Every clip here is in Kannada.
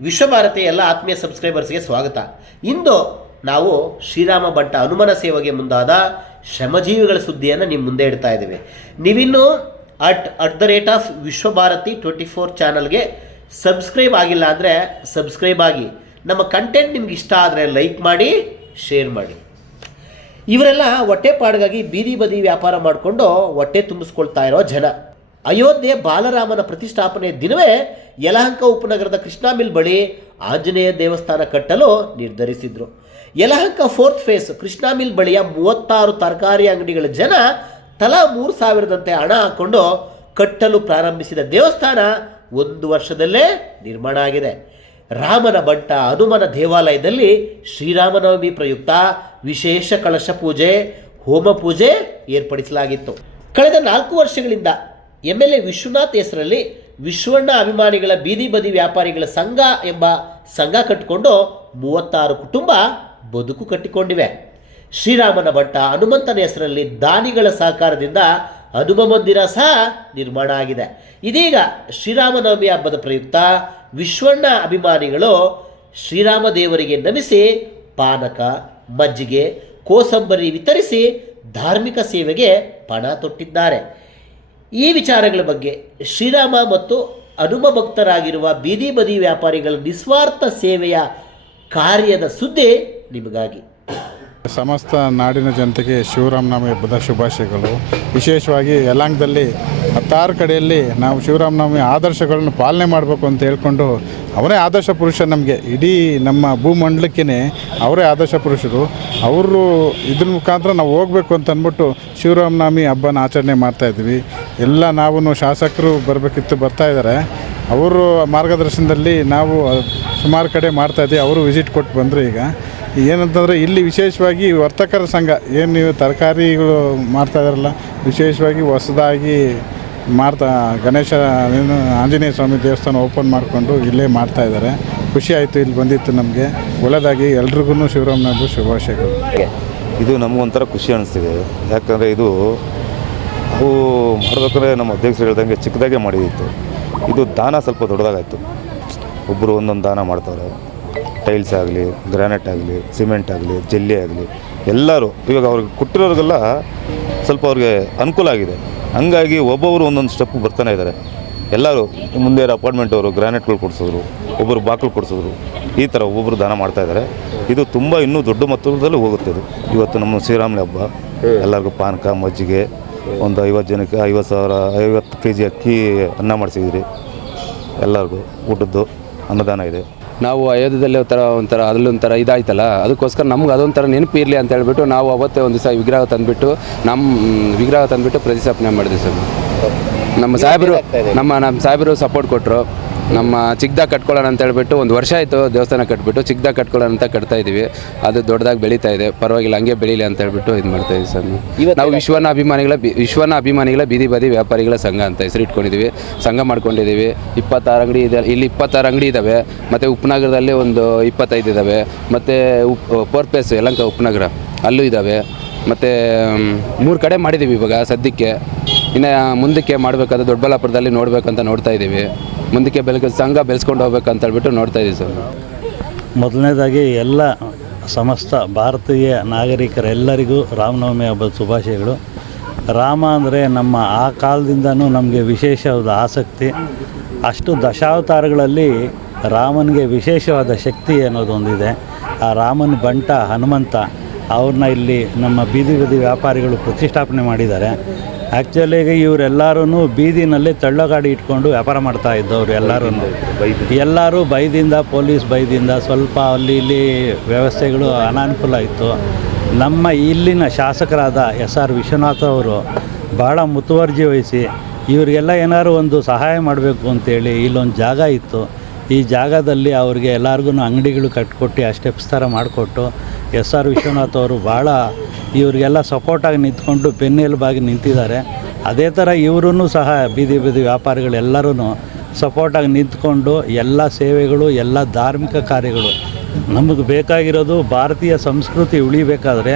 ವಿಶ್ವಭಾರತಿ ಎಲ್ಲ ಆತ್ಮೀಯ ಸಬ್ಸ್ಕ್ರೈಬರ್ಸ್ಗೆ ಸ್ವಾಗತ. ಇಂದು ನಾವು ಶ್ರೀರಾಮ ಭಟ್ಟ ಹನುಮನ ಸೇವೆಗೆ ಮುಂದಾದ ಶ್ರಮಜೀವಿಗಳ ಸುದ್ದಿಯನ್ನು ನಿಮ್ಮ ಮುಂದೆ ಇಡ್ತಾ ಇದ್ದೀವಿ. ನೀವಿನ್ನೂ at at the rate of Vishwabharati twenty four ಚಾನಲ್ಗೆ ಸಬ್ಸ್ಕ್ರೈಬ್ ಆಗಿಲ್ಲ ಅಂದರೆ ಸಬ್ಸ್ಕ್ರೈಬ್ ಆಗಿ. ನಮ್ಮ ಕಂಟೆಂಟ್ ನಿಮ್ಗೆ ಇಷ್ಟ ಆದರೆ ಲೈಕ್ ಮಾಡಿ ಶೇರ್ ಮಾಡಿ. ಇವರೆಲ್ಲ ಹೊಟ್ಟೆಪಾಡಿಗಾಗಿ ಬೀದಿ ಬದಿ ವ್ಯಾಪಾರ ಮಾಡಿಕೊಂಡು ಹೊಟ್ಟೆ ತುಂಬಿಸ್ಕೊಳ್ತಾ ಇರೋ ಜನ. ಅಯೋಧ್ಯೆ ಬಾಲರಾಮನ ಪ್ರತಿಷ್ಠಾಪನೆ ದಿನವೇ ಯಲಹಂಕ ಉಪನಗರದ ಕೃಷ್ಣಾ ಮಿಲ್ ಬಳಿ ಆಂಜನೇಯ ದೇವಸ್ಥಾನ ಕಟ್ಟಲು ನಿರ್ಧರಿಸಿದ್ರು. Yelahanka fourth phase Krishna mill ಬಳಿಯ ಮೂವತ್ತಾರು ತರಕಾರಿ ಅಂಗಡಿಗಳ ಜನ ತಲಾ ಮೂರು ಸಾವಿರದಂತೆ ಹಣ ಹಾಕೊಂಡು ಕಟ್ಟಲು ಪ್ರಾರಂಭಿಸಿದ ದೇವಸ್ಥಾನ ಒಂದು ವರ್ಷದಲ್ಲೇ ನಿರ್ಮಾಣ ಆಗಿದೆ. ರಾಮನ ಬಂಟ ಹನುಮನ ದೇವಾಲಯದಲ್ಲಿ ಶ್ರೀರಾಮನವಮಿ ಪ್ರಯುಕ್ತ ವಿಶೇಷ ಕಳಶ ಪೂಜೆ, ಹೋಮ ಪೂಜೆ ಏರ್ಪಡಿಸಲಾಗಿತ್ತು. ಕಳೆದ ನಾಲ್ಕು ವರ್ಷಗಳಿಂದ ಎಂ ಎಲ್ ಎ ವಿಶ್ವನಾಥ್ ಹೆಸರಲ್ಲಿ ವಿಶ್ವಣ್ಣ ಅಭಿಮಾನಿಗಳ ಬೀದಿ ಬದಿ ವ್ಯಾಪಾರಿಗಳ ಸಂಘ ಎಂಬ ಸಂಘ ಕಟ್ಟಿಕೊಂಡು ಮೂವತ್ತಾರು ಕುಟುಂಬ ಬದುಕು ಕಟ್ಟಿಕೊಂಡಿವೆ. ಶ್ರೀರಾಮನ ಭಟ್ಟ ಹನುಮಂತನ ಹೆಸರಲ್ಲಿ ದಾನಿಗಳ ಸಹಕಾರದಿಂದ ಹನುಮ ಮಂದಿರ ಸಹ ನಿರ್ಮಾಣ ಆಗಿದೆ. ಇದೀಗ ಶ್ರೀರಾಮನವಮಿ ಹಬ್ಬದ ಪ್ರಯುಕ್ತ ವಿಶ್ವಣ್ಣ ಅಭಿಮಾನಿಗಳು ಶ್ರೀರಾಮ ದೇವರಿಗೆ ನಮಿಸಿ ಪಾನಕ, ಮಜ್ಜಿಗೆ, ಕೋಸಂಬರಿ ವಿತರಿಸಿ ಧಾರ್ಮಿಕ ಸೇವೆಗೆ ಪಣ ತೊಟ್ಟಿದ್ದಾರೆ. ಈ ವಿಚಾರಗಳ ಬಗ್ಗೆ ಶ್ರೀರಾಮ ಮತ್ತು ಹನುಮ ಭಕ್ತರಾಗಿರುವ ಬೀದಿ ಬದಿ ವ್ಯಾಪಾರಿಗಳ ನಿಸ್ವಾರ್ಥ ಸೇವೆಯ ಕಾರ್ಯದ ಸುದ್ದಿ ನಿಮಗಾಗಿ. ಸಮಸ್ತ ನಾಡಿನ ಜನತೆಗೆ ಶಿವರಾಮನವಮಿ ಹಬ್ಬದ ಶುಭಾಶಯಗಳು. ವಿಶೇಷವಾಗಿ ಯಲಾಂಗದಲ್ಲಿ ಹತ್ತಾರು ಕಡೆಯಲ್ಲಿ ನಾವು ಶಿವರಾಮನವಮಿ ಆದರ್ಶಗಳನ್ನು ಪಾಲನೆ ಮಾಡಬೇಕು ಅಂತ ಹೇಳ್ಕೊಂಡು ಅವರೇ ಆದರ್ಶ ಪುರುಷ ನಮಗೆ. ಇಡೀ ನಮ್ಮ ಭೂಮಂಡಲಕ್ಕೇ ಅವರೇ ಆದರ್ಶ ಪುರುಷರು. ಅವರು ಇದ್ರ ಮುಖಾಂತರ ನಾವು ಹೋಗಬೇಕು ಅಂತ ಅಂದ್ಬಿಟ್ಟು ಶಿವರಾಮನವಮಿ ಹಬ್ಬನ ಆಚರಣೆ ಮಾಡ್ತಾಯಿದ್ವಿ ಎಲ್ಲ ನಾವು ಶಾಸಕರು ಬರಬೇಕಿತ್ತು ಬರ್ತಾ ಇದ್ದಾರೆ. ಅವರು ಮಾರ್ಗದರ್ಶನದಲ್ಲಿ ನಾವು ಸುಮಾರು ಕಡೆ ಮಾಡ್ತಾಯಿದ್ವಿ ಅವರು ವಿಸಿಟ್ ಕೊಟ್ಟು ಬಂದರು ಈಗ. ಏನಂತಂದರೆ ಇಲ್ಲಿ ವಿಶೇಷವಾಗಿ ವರ್ತಕರ ಸಂಘ, ಏನು ನೀವು ತರಕಾರಿಗಳು ಮಾಡ್ತಾ ವಿಶೇಷವಾಗಿ ಹೊಸದಾಗಿ ಮಾಡ್ತಾ ಗಣೇಶ, ಏನು, ಆಂಜನೇಯ ಸ್ವಾಮಿ ದೇವಸ್ಥಾನ ಓಪನ್ ಮಾಡಿಕೊಂಡು ಇಲ್ಲೇ ಮಾಡ್ತಾ ಇದ್ದಾರೆ. ಖುಷಿ ಆಯಿತು ಇಲ್ಲಿ ಬಂದಿತ್ತು ನಮಗೆ. ಒಳ್ಳೆಯದಾಗಿ ಎಲ್ರಿಗೂ ಶಿವರಾಮನಹಬ್ಬ ಶುಭಾಶಯಗಳು. ಇದು ನಮಗೊಂಥರ ಖುಷಿ ಅನಿಸ್ತಿದೆ. ಯಾಕಂದರೆ ಇದು ನಾವು ಮಾಡಬೇಕಾದ್ರೆ ನಮ್ಮ ಅಧ್ಯಕ್ಷರು ಹೇಳ್ದಂಗೆ ಚಿಕ್ಕದಾಗೆ ಮಾಡಿದಿತ್ತು ಇದು ದಾನ ಸ್ವಲ್ಪ ದೊಡ್ಡದಾಗಾಯಿತು. ಒಬ್ಬರು ಒಂದೊಂದು ದಾನ ಮಾಡ್ತಾರೆ. ಟೈಲ್ಸ್ ಆಗಲಿ, ಗ್ರಾನೈಟ್ ಆಗಲಿ, ಸಿಮೆಂಟ್ ಆಗಲಿ, ಜಲ್ಲಿ ಆಗಲಿ, ಎಲ್ಲರೂ ಇವಾಗ ಅವ್ರಿಗೆ ಕೊಟ್ಟಿರೋರಿಗೆಲ್ಲ ಸ್ವಲ್ಪ ಅವ್ರಿಗೆ ಅನುಕೂಲ ಆಗಿದೆ. ಹಂಗಾಗಿ ಒಬ್ಬೊಬ್ಬರು ಒಂದೊಂದು ಸ್ಟೆಪ್ ಬರ್ತಾನೆ ಇದ್ದಾರೆ. ಎಲ್ಲರೂ ಮುಂದೆ ಅಪಾರ್ಟ್ಮೆಂಟ್ ಅವರು ಗ್ರಾನೈಟ್ಗಳು ಕೊಡಿಸಿದ್ರು ಒಬ್ಬರು ಬಾಕ್ಲು ಕೊಡಿಸಿದ್ರು, ಈ ಥರ ಒಬ್ಬೊಬ್ಬರು ದಾನ ಮಾಡ್ತಾ ಇದ್ದಾರೆ. ಇದು ತುಂಬ ಇನ್ನೂ ದೊಡ್ಡ ಮೊತ್ತದಲ್ಲಿ ಹೋಗುತ್ತೆ ಇದು. ಇವತ್ತು ನಮ್ಮ ಶ್ರೀರಾಮ್ಲಿ ಹಬ್ಬ, ಎಲ್ಲರಿಗೂ ಪಾನಕ, ಮಜ್ಜಿಗೆ, ಒಂದು ಐವತ್ತು ಜನಕ್ಕೆ ಐವತ್ತು ಸಾವಿರ, ಐವತ್ತು ಕೆ ಜಿ ಅಕ್ಕಿ ಅನ್ನ ಮಾಡಿಸಿದ್ರಿ ಎಲ್ಲರಿಗೂ ಊಟದ್ದು ಅನ್ನದಾನ ಇದೆ. ನಾವು ಅಯೋಧ್ಯದಲ್ಲಿ ಒಂಥರ ಒಂಥರ ಅದ್ರಲ್ಲಿ ಒಂಥರ ಇದಾಯ್ತಲ್ಲ ಅದಕ್ಕೋಸ್ಕರ ನಮ್ಗೆ ಅದೊಂಥರ ನೆನಪು ಇರಲಿ ಅಂತ ಹೇಳ್ಬಿಟ್ಟು ನಾವು ಅವತ್ತೇ ಒಂದು ದಿವಸ ವಿಗ್ರಹ ತಂದುಬಿಟ್ಟು ನಮ್ಮ ವಿಗ್ರಹ ತಂದುಬಿಟ್ಟು ಪ್ರತಿಷ್ಠಾಪನೆ ಮಾಡಿದ್ವಿ ಸರ್. ನಮ್ಮ ಸಾಹೇಬರು ನಮ್ಮ ನಮ್ಮ ಸಾಹೇಬರು ಸಪೋರ್ಟ್ ಕೊಟ್ಟರು ನಮ್ಮ ಚಿಕ್ಕದಾಗ ಕಟ್ಕೊಳ್ಳೋಣ ಅಂತ ಹೇಳ್ಬಿಟ್ಟು ಒಂದು ವರ್ಷ ಆಯಿತು ದೇವಸ್ಥಾನ ಕಟ್ಬಿಟ್ಟು ಚಿಕ್ಕದಾಗ ಕಟ್ಕೊಳ್ಳೋಣ ಅಂತ ಕಟ್ತಾ ಇದ್ದೀವಿ. ಅದು ದೊಡ್ಡದಾಗಿ ಬೆಳೀತಾ ಇದೆ. ಪರವಾಗಿಲ್ಲ ಹಂಗೆ ಬೆಳೀಲಿ ಅಂತ ಹೇಳ್ಬಿಟ್ಟು ಇದು ಮಾಡ್ತಾ ಇದ್ದೀವಿ ಸರ್ ನಾವು. ನಾವು ವಿಶ್ವನ ಅಭಿಮಾನಿಗಳ ಬಿ- ವಿಶ್ವನ ಅಭಿಮಾನಿಗಳ ಬೀದಿ ಬದಿ ವ್ಯಾಪಾರಿಗಳ ಸಂಘ ಅಂತ ಹೆಸರು ಇಟ್ಕೊಂಡಿದ್ದೀವಿ. ಸಂಘ ಮಾಡ್ಕೊಂಡಿದ್ದೀವಿ. ಇಪ್ಪತ್ತಾರು ಅಂಗಡಿ ಇದೆ ಇಲ್ಲಿ ಇಪ್ಪತ್ತಾರು ಅಂಗಡಿ ಇದ್ದಾವೆ ಮತ್ತು ಉಪನಗರದಲ್ಲಿ ಒಂದು ಇಪ್ಪತ್ತೈದು ಇದ್ದಾವೆ ಮತ್ತು ಉಪ್ ಪೋರ್ಪೇಸ್ ಯಲಂಕ ಉಪನಗರ ಅಲ್ಲೂ ಇದ್ದಾವೆ ಮತ್ತು ಮೂರು ಕಡೆ ಮಾಡಿದ್ದೀವಿ ಇವಾಗ ಸದ್ಯಕ್ಕೆ. ಇನ್ನು ಮುಂದಕ್ಕೆ ಮಾಡಬೇಕಾದ್ರೆ ದೊಡ್ಡಬಳ್ಳಾಪುರದಲ್ಲಿ ನೋಡಬೇಕಂತ ನೋಡ್ತಾ ಇದ್ದೀವಿ. ಮುಂದಕ್ಕೆ ಬೆಳಗ್ಗೆ ಸಂಘ ಬೆಳೆಸ್ಕೊಂಡು ಹೋಗ್ಬೇಕಂತ ಹೇಳ್ಬಿಟ್ಟು ನೋಡ್ತಾ ಇದ್ದೀವಿ ಸರ್. ಮೊದಲನೇದಾಗಿ ಎಲ್ಲ ಸಮಸ್ತ ಭಾರತೀಯ ನಾಗರಿಕರೆಲ್ಲರಿಗೂ ರಾಮನವಮಿ ಹಬ್ಬದ ಶುಭಾಶಯಗಳು. ರಾಮ ಅಂದರೆ ನಮ್ಮ ಆ ಕಾಲದಿಂದನೂ ನಮಗೆ ವಿಶೇಷವಾದ ಆಸಕ್ತಿ. ಅಷ್ಟು ದಶಾವತಾರಗಳಲ್ಲಿ ರಾಮನಿಗೆ ವಿಶೇಷವಾದ ಶಕ್ತಿ ಅನ್ನೋದೊಂದಿದೆ ಆ ರಾಮನ ಬಂಟ ಹನುಮಂತ ಅವ್ರನ್ನ ಇಲ್ಲಿ ನಮ್ಮ ಬೀದಿ ಬೀದಿ ವ್ಯಾಪಾರಿಗಳು ಪ್ರತಿಷ್ಠಾಪನೆ ಮಾಡಿದ್ದಾರೆ. ಆ್ಯಕ್ಚುಲಿ ಇವರೆಲ್ಲರೂ ಬೀದಿನಲ್ಲಿ ತಳ್ಳಗಾಡಿ ಇಟ್ಕೊಂಡು ವ್ಯಾಪಾರ ಮಾಡ್ತಾ ಇದ್ದವ್ರು ಎಲ್ಲರೂ ಎಲ್ಲರೂ ಬೈದಿಂದ ಪೊಲೀಸ್ ಬೈದಿಂದ ಸ್ವಲ್ಪ ಅಲ್ಲಿ ಇಲ್ಲಿ ವ್ಯವಸ್ಥೆಗಳು ಅನಾನುಕೂಲ ಇತ್ತು ನಮ್ಮ ಇಲ್ಲಿನ ಶಾಸಕರಾದ ಎಸ್ ಆರ್ ವಿಶ್ವನಾಥ್ ಅವರು ಭಾಳ ಮುತುವರ್ಜಿ ವಹಿಸಿ ಇವರಿಗೆಲ್ಲ ಏನಾದ್ರು ಒಂದು ಸಹಾಯ ಮಾಡಬೇಕು ಅಂತೇಳಿ ಇಲ್ಲೊಂದು ಜಾಗ ಇತ್ತು. ಈ ಜಾಗದಲ್ಲಿ ಅವ್ರಿಗೆ ಎಲ್ಲರಿಗೂ ಅಂಗಡಿಗಳು ಕಟ್ಕೊಟ್ಟು, ಆ ಸ್ಟೆಪ್ಸ್ ಥರ ಮಾಡಿಕೊಟ್ಟು ಎಸ್ ಆರ್ ವಿಶ್ವನಾಥ್ ಅವರು ಭಾಳ ಇವರಿಗೆಲ್ಲ ಸಪೋರ್ಟಾಗಿ ನಿಂತ್ಕೊಂಡು ಬೆನ್ನೆಲುಬಾಗಿ ನಿಂತಿದ್ದಾರೆ. ಅದೇ ಥರ ಇವರೂ ಸಹ ಬೀದಿ ಬೀದಿ ವ್ಯಾಪಾರಿಗಳೆಲ್ಲರೂ ಸಪೋರ್ಟಾಗಿ ನಿಂತ್ಕೊಂಡು ಎಲ್ಲ ಸೇವೆಗಳು, ಎಲ್ಲ ಧಾರ್ಮಿಕ ಕಾರ್ಯಗಳು. ನಮಗೆ ಬೇಕಾಗಿರೋದು ಭಾರತೀಯ ಸಂಸ್ಕೃತಿ ಉಳಿಬೇಕಾದ್ರೆ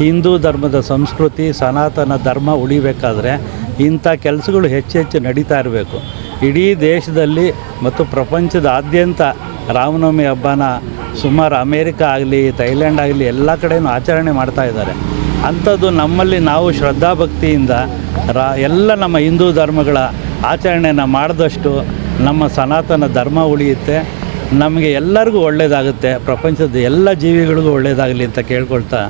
ಹಿಂದೂ ಧರ್ಮದ ಸಂಸ್ಕೃತಿ, ಸನಾತನ ಧರ್ಮ ಉಳಿಬೇಕಾದ್ರೆ ಇಂಥ ಕೆಲಸಗಳು ಹೆಚ್ಚು ಹೆಚ್ಚು ನಡೀತಾ ಇರಬೇಕು. ಇಡೀ ದೇಶದಲ್ಲಿ ಮತ್ತು ಪ್ರಪಂಚದಾದ್ಯಂತ ರಾಮನವಮಿ ಹಬ್ಬನ ಸುಮಾರು ಅಮೇರಿಕಾ ಆಗಲಿ, ಥೈಲ್ಯಾಂಡ್ ಆಗಲಿ, ಎಲ್ಲ ಕಡೆಯೂ ಆಚರಣೆ ಮಾಡ್ತಾ ಇದ್ದಾರೆ. ಅಂಥದ್ದು ನಮ್ಮಲ್ಲಿ ನಾವು ಶ್ರದ್ಧಾಭಕ್ತಿಯಿಂದ ರಾ ಎಲ್ಲ ನಮ್ಮ ಹಿಂದೂ ಧರ್ಮಗಳ ಆಚರಣೆಯನ್ನು ಮಾಡಿದಷ್ಟು ನಮ್ಮ ಸನಾತನ ಧರ್ಮ ಉಳಿಯುತ್ತೆ. ನಮಗೆ ಎಲ್ಲರಿಗೂ ಒಳ್ಳೆಯದಾಗುತ್ತೆ ಪ್ರಪಂಚದ ಎಲ್ಲ ಜೀವಿಗಳಿಗೂ ಒಳ್ಳೆಯದಾಗಲಿ ಅಂತ ಕೇಳ್ಕೊಳ್ತಾ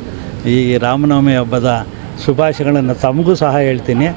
ಈ ರಾಮನವಮಿ ಹಬ್ಬದ ಶುಭಾಶಯಗಳನ್ನು ತಮಗೂ ಸಹ ಹೇಳ್ತೀನಿ.